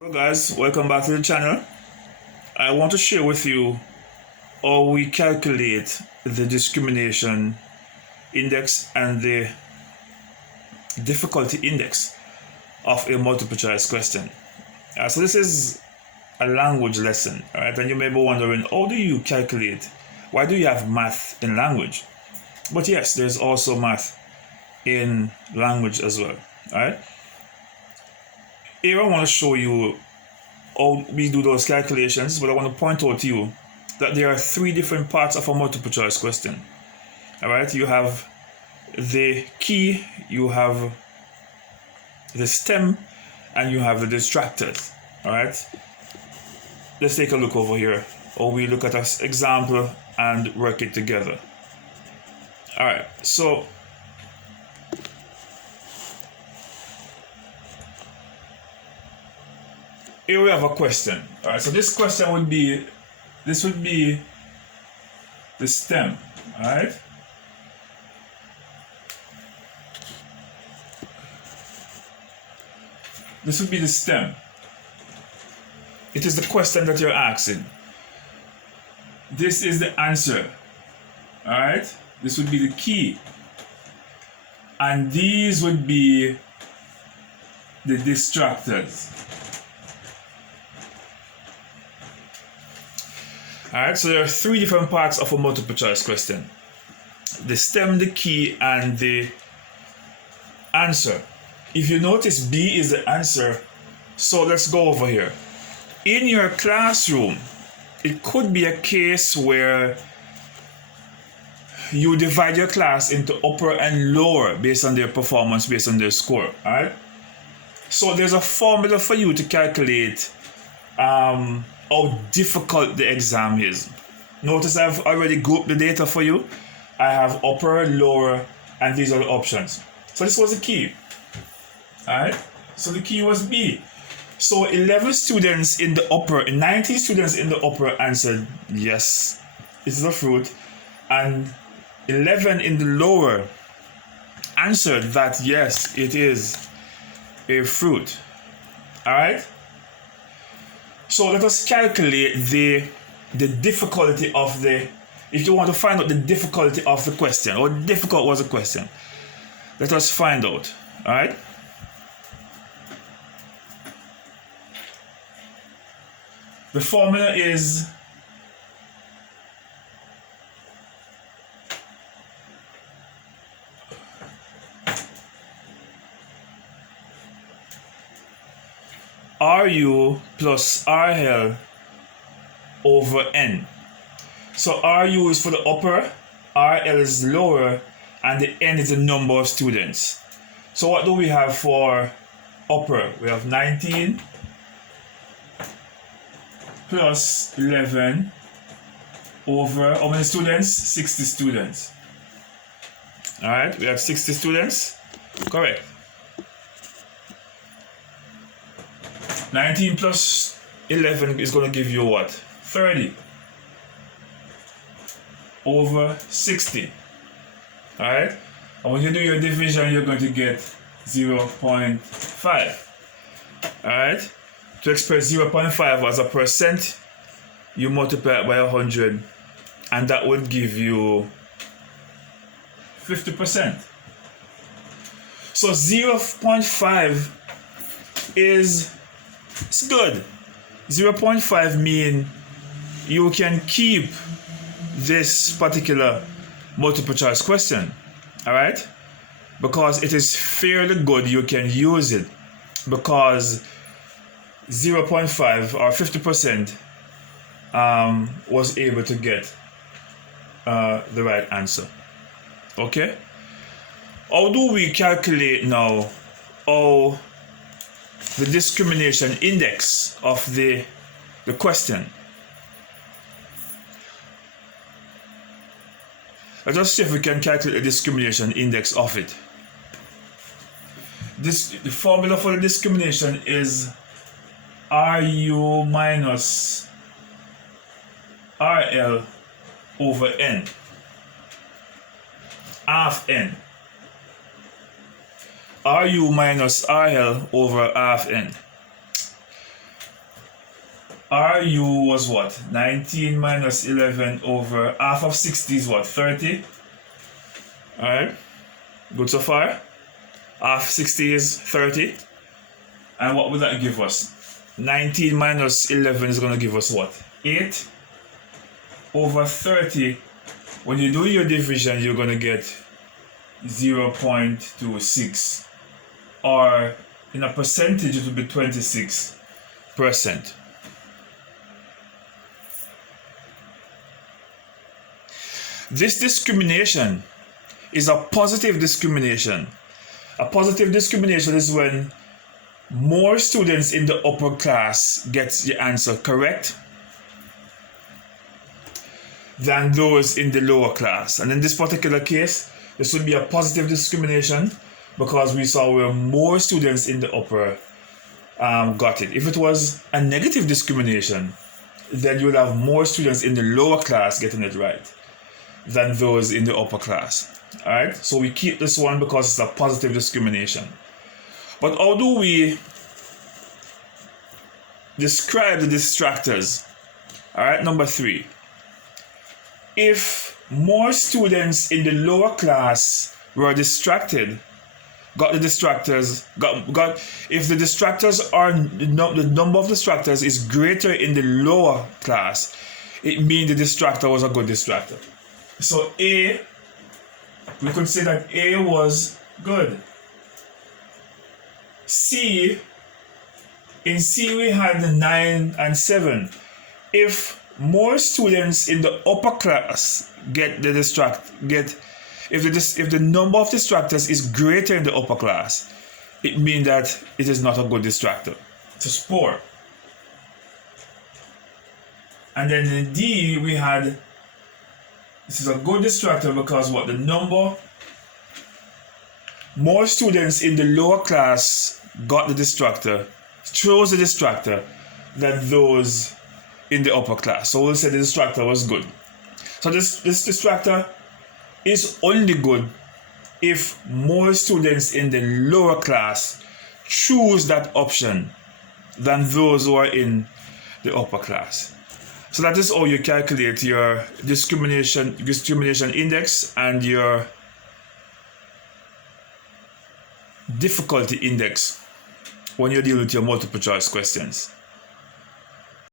Hello guys, welcome back to the channel. I want to share with you how we calculate the discrimination index and the difficulty index of a multiple choice question. So this is a language lesson, alright? And you may be wondering, how do you calculate? Why do you have math in language? But yes, there's also math in language as well, alright? Here I want to show you how we do those calculations, but I want to point out to you that there are three different parts of a multiple choice question. Alright, you have the key, you have the stem, and you have the distractors. Alright, let's take a look over here, or we look at an example and work it together. Alright, so here we have a question. All right, so this question would be, this would be the stem. All right. This would be the stem. It is the question that you're asking. This is the answer. All right. This would be the key. And these would be the distractors. Alright, so there are three different parts of a multiple choice question: the stem, the key, and the answer. If you notice, B is the answer, so let's go over here. In your classroom, it could be a case where you divide your class into upper and lower based on their performance, based on their score. Alright, so there's a formula for you to calculate how difficult the exam is. Notice I've already grouped the data for you. I have upper, lower, and these are the options. So this was the key. Alright, so the key was B. So 11 students in the upper, 19 students in the upper answered yes, it's a fruit, and 11 in the lower answered that yes, it is a fruit. Alright, so let us calculate the difficulty of the, if you want to find out the difficulty of the question, how difficult was the question, let us find out. All right. The formula is RU plus RL over N. So RU is for the upper, RL is lower, and the N is the number of students. So what do we have for upper? We have 19 plus 11 over, how many students? 60 students. Alright, we have 60 students. Correct. 19 plus 11 is going to give you what? 30 over 60. Alright? And when you do your division, you're going to get 0.5. Alright? To express 0.5 as a percent, you multiply it by 100, and that would give you 50%. So 0.5 is, it's good. 0.5 mean you can keep this particular multiple choice question, all right? Because it is fairly good, you can use it, because 0.5 or 50% was able to get the right answer. Okay? How do we calculate now the discrimination index of the question? Let's just see if we can calculate the discrimination index of it. The formula for the discrimination is RU minus RL over N, half N. RU minus RL over half N. RU was what? 19 minus 11 over half of 60 is what? 30. Alright. Good so far? Half 60 is 30. And what would that give us? 19 minus 11 is going to give us what? 8 over 30. When you do your division, you're going to get 0.26. Or in a percentage, it will be 26%. This discrimination is a positive discrimination. A positive discrimination is when more students in the upper class get the answer correct than those in the lower class. And in this particular case, this would be a positive discrimination because we saw where more students in the upper got it. If it was a negative discrimination, then you would have more students in the lower class getting it right than those in the upper class. Alright, so we keep this one because it's a positive discrimination. But how do we describe the distractors? Alright, number 3. If more students in the lower class were distracted, if the distractors are, the number of distractors is greater in the lower class, it means the distractor was a good distractor. So A, we could say that A was good. C, in C we had 9 and 7. If more students in the upper class if the number of distractors is greater in the upper class, it means that it is not a good distractor. It's poor. And then in D we had, this is a good distractor because what? The number, more students in the lower class got the distractor, chose the distractor than those in the upper class. So we'll say the distractor was good. So this distractor is only good if more students in the lower class choose that option than those who are in the upper class. So that is how you calculate your discrimination index and your difficulty index when you're dealing with your multiple choice questions.